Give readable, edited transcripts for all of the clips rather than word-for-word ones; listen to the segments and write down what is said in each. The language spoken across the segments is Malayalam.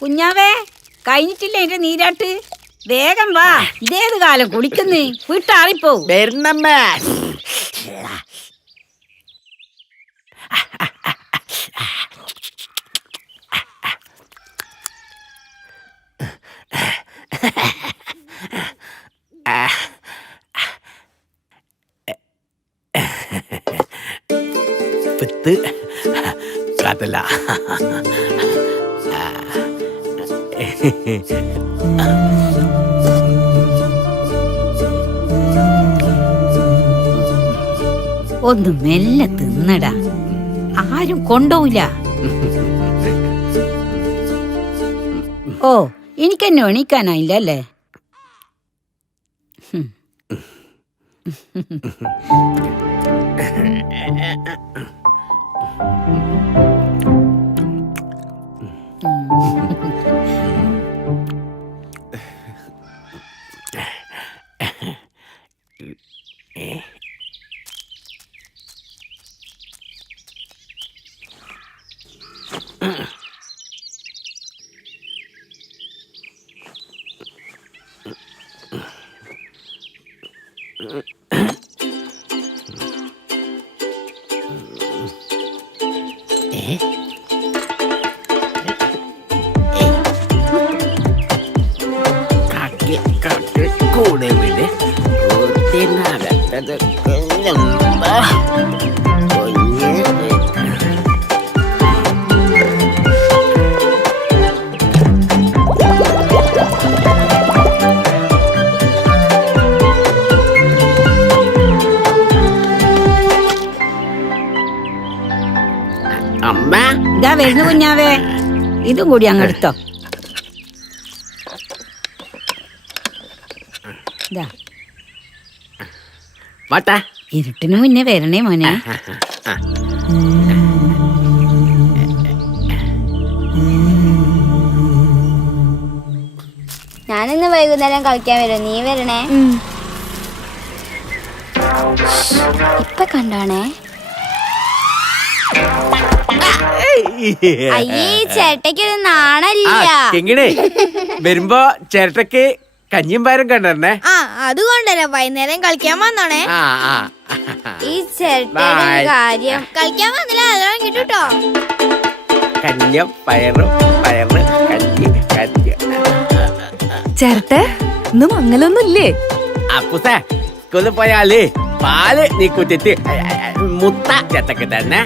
കുഞ്ഞാവേ, കഴിഞ്ഞിട്ടില്ല എന്റെ നീരാട്ട്. വേഗം വാ, ഇതേത് കാലം കുളിക്കുന്നേ, വീട്ടാറിപ്പോ വരുന്നമ്മേ. പത്ത് കാതല ഒന്ന് മെല്ലെ തിന്നടാ, ആരും കൊണ്ടുപോയില്ല. ഓ, എനിക്കെന്നെ എണീക്കാനായില്ല അല്ലേ? കൂടെ വിട്. ഒത്തിനകത്തത് കൊല്ലുമ്പോ അമ്മ ഇതാ വരുന്നു കുഞ്ഞാവേ, ഇതും കൂടി അങ്ങെടുത്തോ. വാട്ടാ, ഇരുട്ടിന് മുന്നേ വരണേ മോനെ. ഞാനിന്ന് വൈകുന്നേരം കളിക്കാൻ വരും, നീ വരണേ. ഇപ്പൊ കണ്ടാണേ. അയ്യേ, ചേട്ടയ്ക്കൊരു നാണല്ല. എങ്ങനെ വരുമ്പോ ചേട്ടക്ക് കഞ്ഞിയും പയറും കണ്ടേ? ആ, അതുകൊണ്ടല്ല വൈകുന്നേരം കളിക്കാൻ വന്നോണേ. ഈ ചേട്ടയുടെ കാര്യം കളിക്കാൻ വന്നില്ല, അതോളം കിട്ടൂട്ടോ. കഞ്ഞിയും പയറും പയറ് കഞ്ഞി കഞ്ഞി. ചേട്ടേ, ഇന്ന് മംഗലൊന്നുമില്ലേ? അപ്പുസ സ്കൂളിൽ പോയാല് പാല് നീ കുത്തിട്ട് മുത്ത ചേട്ടക്ക് തന്നെ.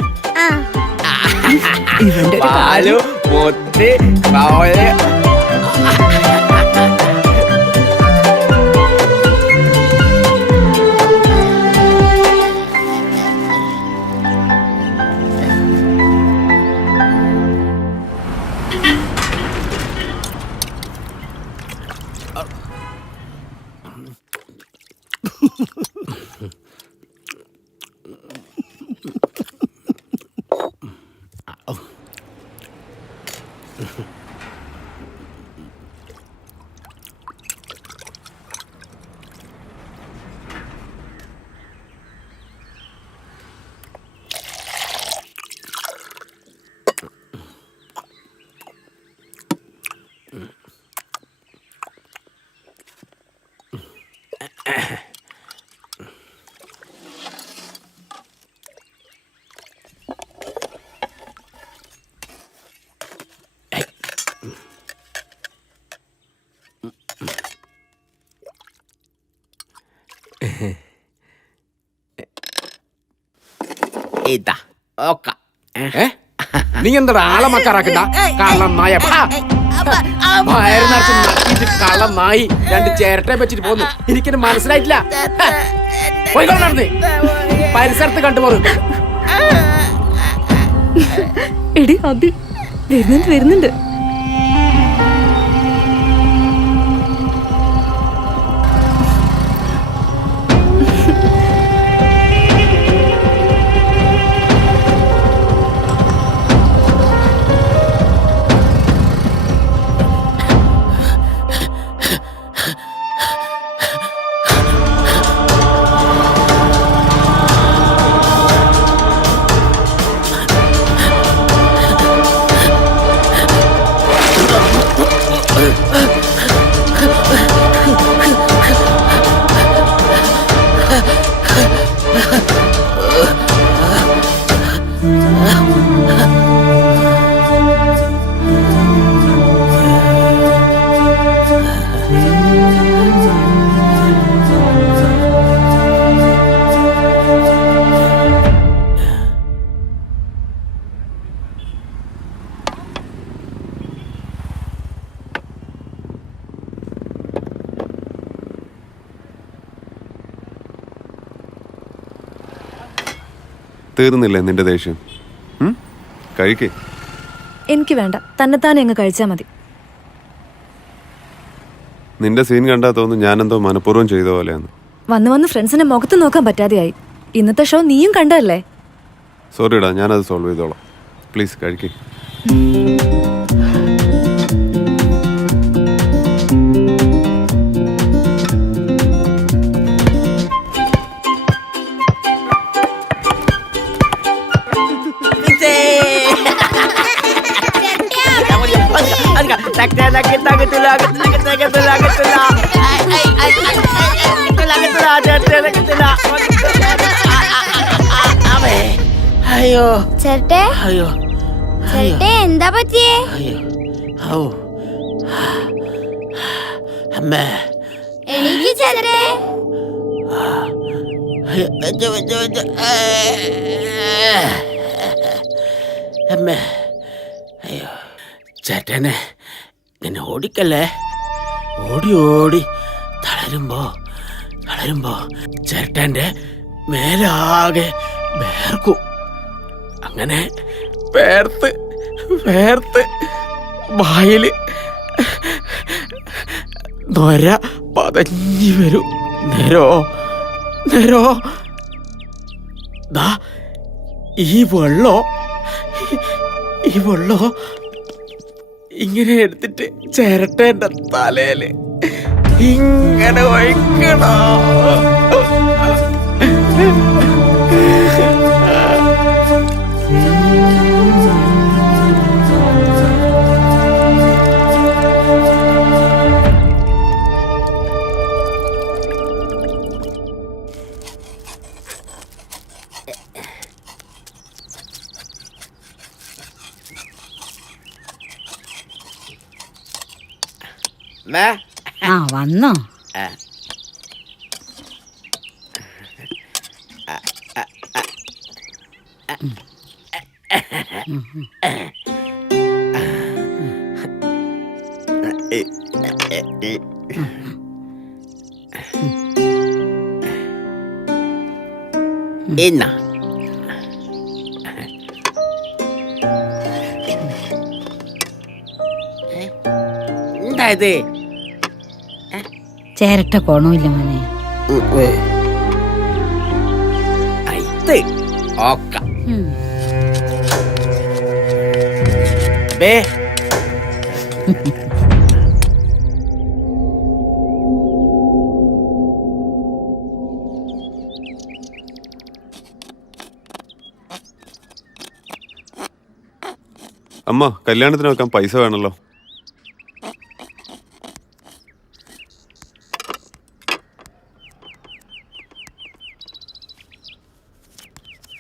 പാല് മുത്ത് പാല്. ഇതാ ഓക്ക. നീ എന്താ ആളെ മക്കാറാക്കണ്ട? കള്ളം നായ വയറ് നിറച്ച് നക്കിട്ട് കള്ളം നായി രണ്ട് ചേരട്ടെ വെച്ചിട്ട് പോന്നു. എനിക്കെന്നെ മനസ്സിലായിട്ടില്ല. പോയിക്കോളെ നടന്ന് പരിസരത്ത് കണ്ടുപോകും. എടി അത് വരുന്നുണ്ട്. തീർന്നില്ലേ നിന്റെ ദേഷ്യം? കഴിക്കേ. എനിക്ക് വേണ്ട, തന്നെത്താനെ അങ്ങ് കഴിച്ചാ മതി. നിന്റെ സീൻ കണ്ടാ തോന്നുന്നു ഞാനെന്തോ മനഃപൂർവ്വം ചെയ്ത പോലെയാണ്. വന്ന് ഫ്രണ്ട്സിനെ മുഖത്ത് നോക്കാൻ പറ്റാതെയായി. ഇന്നത്തെ ഷോ നീയും കണ്ടല്ലേ? സോറിടാ, ഞാനത് സോൾവ് ചെയ്തോളാം. പ്ലീസ് കഴിക്കേ. അയ്യോ ചേട്ടേ അയ്യോ ചേട്ടേ എന്താ പറ്റിയേ? അയ്യോ ഔ അമ്മേ എനിക്ക് ചേട്ടേ അമ്മേ അയ്യോ ചേട്ടനെ എന്നെ ഓടിക്കല്ലേ. ഓടി ഓടി തളരുമ്പോ ചേട്ടന്റെ മേലാകെ വേർക്കും. അങ്ങനെ വേർത്ത് വായില് നൊര പതഞ്ഞു വരും. നേരോ ദാ ഈ വെള്ളോ ഇങ്ങനെ എടുത്തിട്ട് ചിരട്ടേന്റെ തലയില് ഇങ്ങനെ ഒഴിക്കണോ? ആ വന്നോ? എന്നാ എന്തായത്? ചേരട്ട കോണമില്ല മോനെ. ഇത് ഓക്ക ബേ അമ്മ, കല്യാണത്തിന് വെക്കാൻ പൈസ വേണല്ലോ.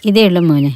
ഇതേ ഉള്ളു മോനെ.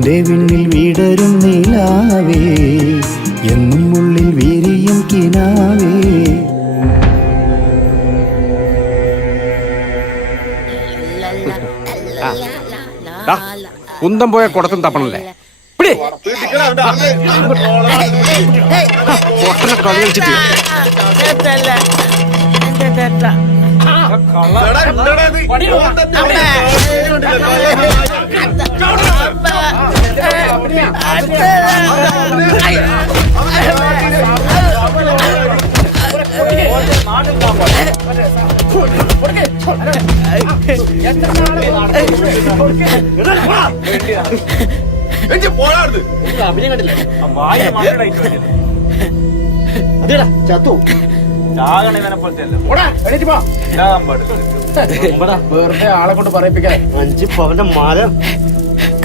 എൻ്റെ വിണ്ണിൽ വിടരും നീലാവേ എന്നും ഉള്ളിൽ വിരിയും കിനാവേ. കുന്തം പോയ കുടത്തും തപ്പണല്ലേ? പിടി. പൊട്ടനെ കളി കളിച്ചിട്ട് വെറുതെ ആളെ കൊണ്ട് പറയിപ്പിക്കാൻ 5 പവന്റെ മാല.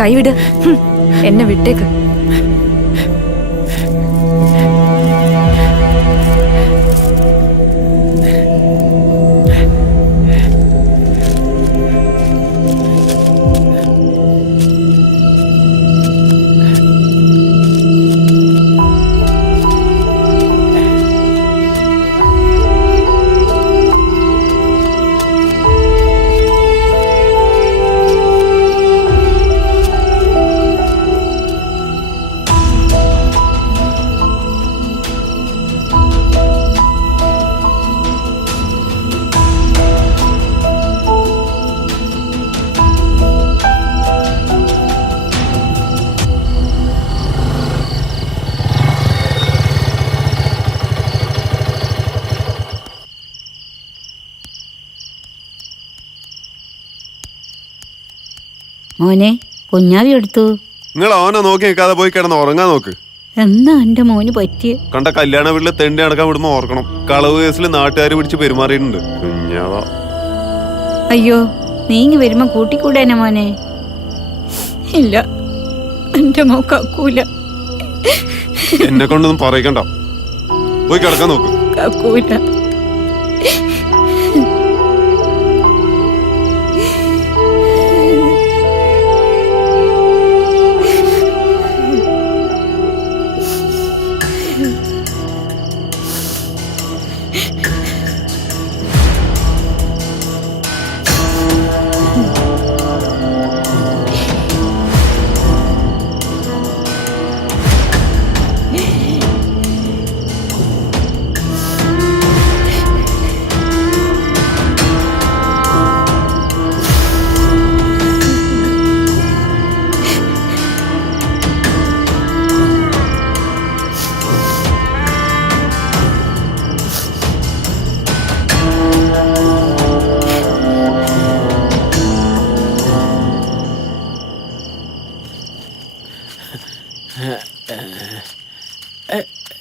കൈവിട്. എന്നെ വിട്ടേക്ക്. മോനെ കുഞ്ഞാവി എടുത്തു. നിങ്ങൾ ഓനെ നോക്കി നിൽക്കാതെ പോയി കിടന്ന് ഉറങ്ങാൻ നോക്ക്. എന്നാ എന്റെ മോന് പറ്റിയ കണ്ട കല്യാണ വീട്ടില് തെണ്ടി നടക്കാൻ വിടുമ്പോ ഓർക്കണം. കളവ് കേസിൽ നാട്ടുകാർ പിടിച്ച് പെരുമാറിയിട്ടുണ്ട്. കുഞ്ഞാവാ. അയ്യോ നീങ്ങി വരുമ്പോ കൂട്ടിക്കൂടേനെ മോനെ. ഇല്ല എന്റെ മോക്കൂല. എന്നെ കൊണ്ടൊന്നും പറയിക്കണ്ട. പോയി കിടക്കാൻ നോക്ക്. കാക്കൂല.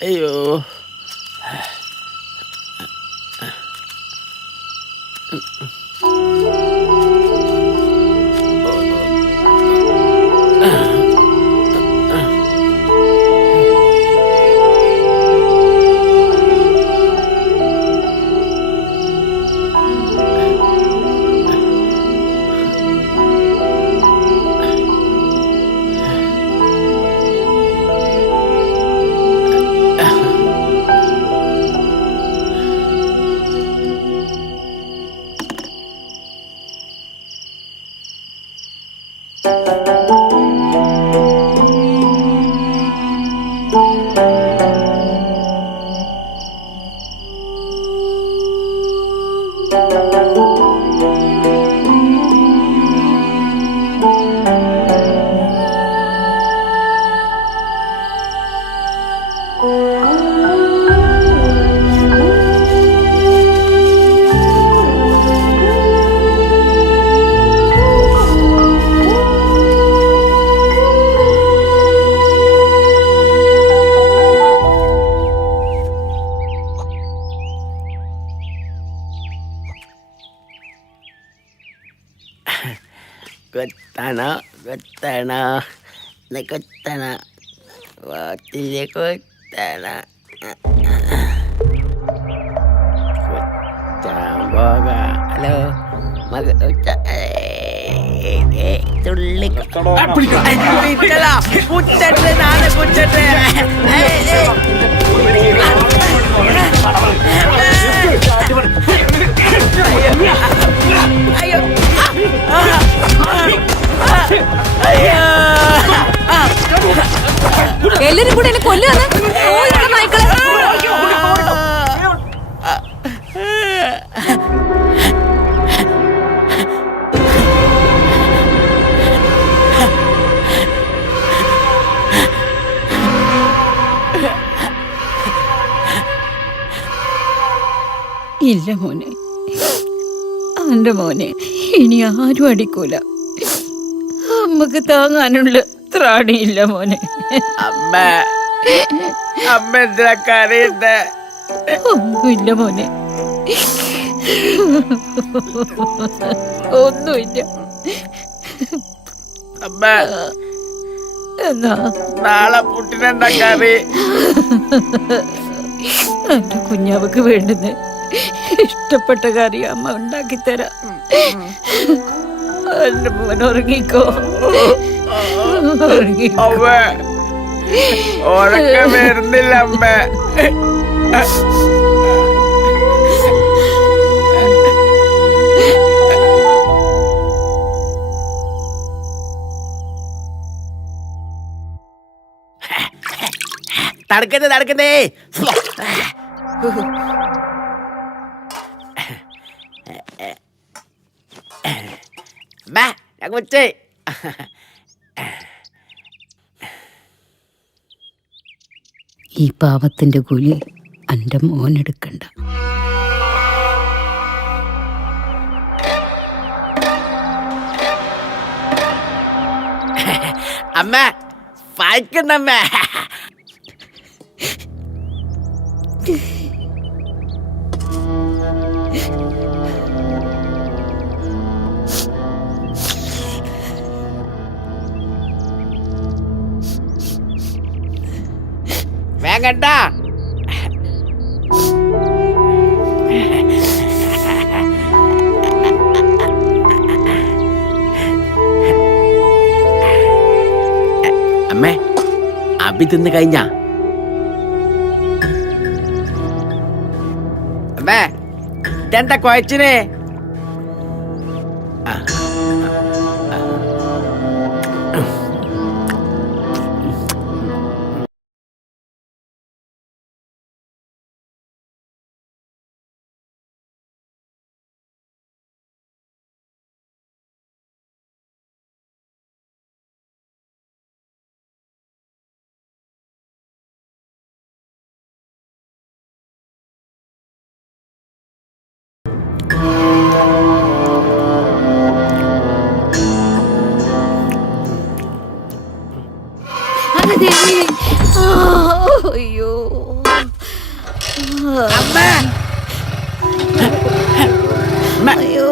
അയ്യോ കൊത്തണ വാത്തിലെ കൊത്തണ ഹലോ മക തുള്ളി കുറ്റട്ടെ നാളെ കുറ്റട്ടെ അയ്യോ എല്ലാരും കൂടെ എന്നെ കൊല്ലുകയാണ്. നായ്ക്കളെ ഇല്ല മോനെ, അവന്റെ മോനെ ഇനി ആരും അടിക്കൂല. അമ്മക്ക് താങ്ങാനുള്ള ത്രാണിയില്ല മോനെ. അമ്മ അമ്മ എന്തിനാ കരയുന്നേ? ഒന്നുമില്ല മോനെ, ഒന്നുമില്ല. അമ്മ എന്നാ നാളെ പുട്ടിനെന്താ കറി? എന്റെ കുഞ്ഞാവക്ക് വേണ്ടുന്ന ഇഷ്ടപ്പെട്ട കറി അമ്മ ഉണ്ടാക്കിത്തരാം. എന്റെ മോൻ ഉറങ്ങിക്കോ, ഉറങ്ങിക്കോ. അമ്മ ഉറക്കം വരുന്നില്ല അമ്മ. തടുക്കുന്നേ തടുക്കുന്നേ. ഞാൻ കൊച്ചേ ഈ പാവത്തിന്റെ കൂലി എന്റെ മോനെടുക്കണ്ട. അമ്മ വായിക്കുന്നമ്മ. വേഗണ്ട. അമ്മേ അബി തിന്ന് കഴിഞ്ഞ? അമ്മേ ഇതെന്താ കുഴച്ചിന്? അയ്യോ അമ്മ അയ്യോ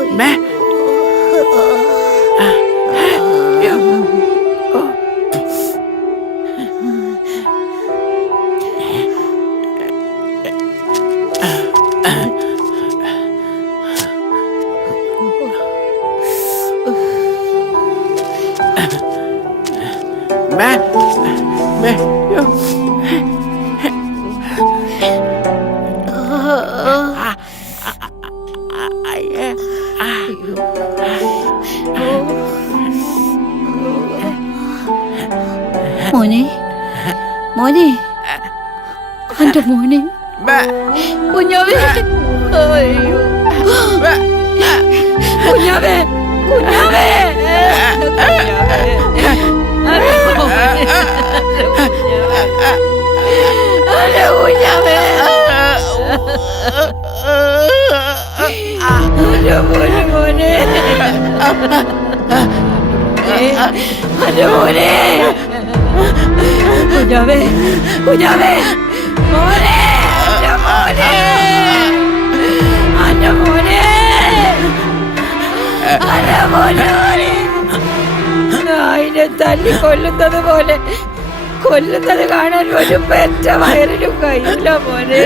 അമ്മ മോനെ മോനെ എന്റെ മോനെ കുഞ്ഞാവേ. അയ്യോ കുഞ്ഞാവേ കുഞ്ഞാവേ മോനെ മോനെ കുഞ്ഞാവേ കുഞ്ഞാവേ മോനെ മോനെ അന്റെ മോനെ അന്റെ മോനെ അതിനെ തല്ലി കൊല്ലുന്നത് പോലെ കൊല്ലുന്നത് കാണാൻ ഒരു പെറ്റ വയറിനും കഴിയില്ല മോനെ.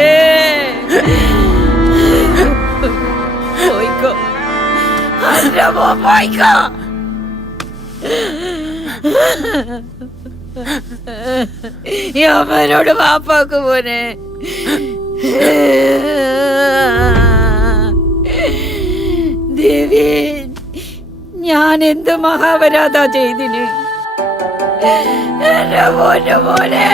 പോയിക്കോ. എന്റെ മോൻ പോയിക്കോ. യമനോട് വാപ്പാക്ക് പോനെ. ദേവി, ഞാൻ എന്ത് മഹാപരാധ ചെയ്തിന്. എന്റെ മോനെ.